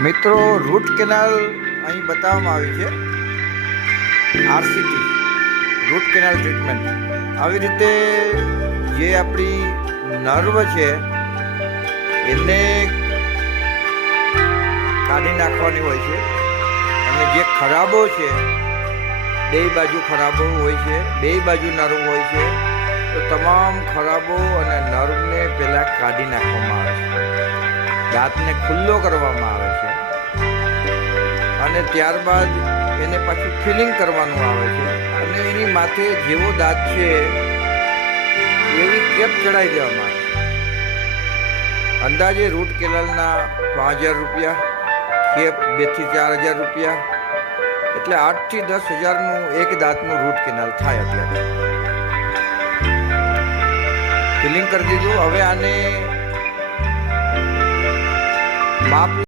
મિત્રો, root canal અહીં બતાવવામાં આવી છે. RCT root canal treatment. આવી રીતે જે આપણી નર્વ છે એને કાઢી નાખવાની હોય છે, અને જે ખરાબો છે, બે બાજુ ખરાબો હોય છે, બે બાજુ નર્વ હોય છે, તો તમામ ખરાબો અને નર્વને પહેલાં કાઢી નાખવામાં આવે છે. દાંતને ખુલ્લો કરવામાં આવે છે અને ત્યારબાદ એને પાછું ફિલિંગ કરવાનું આવે છે, અને એની માથે જેવો દાંત છે એવી કેપ ચડાવી દેવામાં આવે છે. અંદાજે રૂટ કેનાલના 5000 રૂપિયા, કેપ 2 થી 4000 રૂપિયા, એટલે 8 થી 10,000નું એક દાંતનું રૂટ કેનાલ થાય. અત્યારે ફિલિંગ કરી દીધું. હવે આને માપ